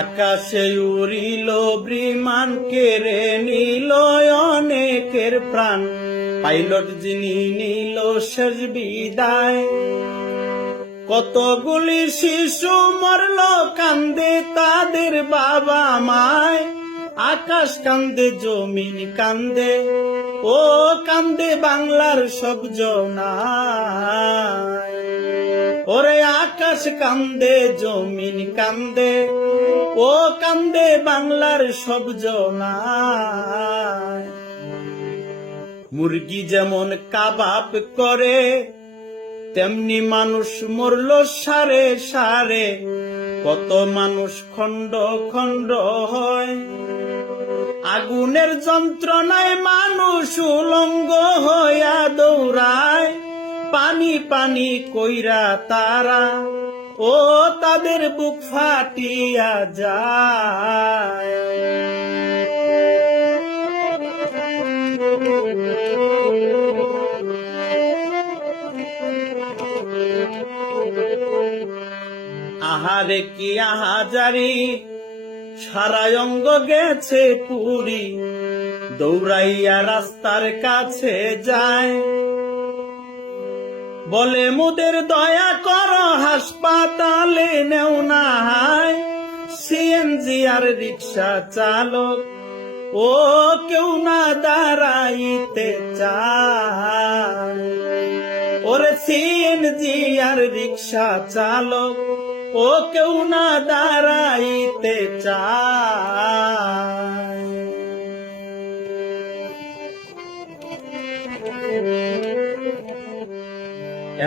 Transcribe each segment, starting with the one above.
আকাশে উড়িল বিমান, কেড়ে নিল অনেকের প্রাণ, পাইলট যিনি নিল শেষ বিদায়। কতগুলি শিশু মরল, কান্দে তাদের বাবা মায়। আকাশ কান্দে, জমিন কান্দে, ও কান্দে বাংলার সব জনায়। ওরে আকাশ কান্দে, জমিন কান্দে, ও কান্দে বাংলার সব জনায়। মুরগি যেমন কাবাব করে, তেমনি মানুষ মরল সারে সারে। কত মানুষ খণ্ড খণ্ড হয়, আগুনের যন্ত্রণায় মানুষ উলঙ্গ হইয়া দৌড়ায়। পানি পানি কইরা তারা, ও তাদের বুক ফাটিয়া যায়। আহারে কি আহাজারি, সারা অঙ্গ গেছে পুরি। দৌড়াইয়া রাস্তার কাছে যায়, বলে মোদের দয়া কর, হাসপাতালে নেও না হায়। সিএনজি আর রিক্সা চালক, ও কেউ না দাঁড়াইতে চায়। ওরে সিএনজি আর রিক্সা চালক, ও কেউ না দাঁড়াইতে চায়।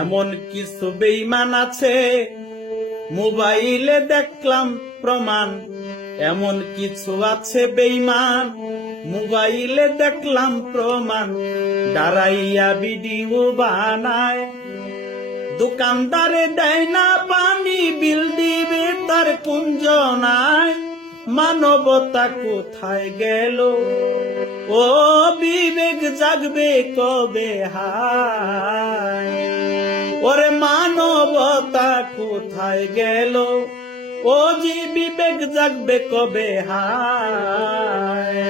এমন কিছু বেঈমান আছে, মোবাইলে দেখলাম প্রমাণ। এমন কিছু আছে বেঈমান, মোবাইলে দেখলাম প্রমাণ। দাঁড়াইয়া ভিডিও বানায়, দোকানদারে দেয় না পানি, বিল দিবে তার কুঞ্জনায়। মানবতা কোথায় গেল, ও বিবেক জাগবে কবে হায়। ওরে মানবতা কোথায় গেল, ও জি বিবেক জাগবে কবে হায়।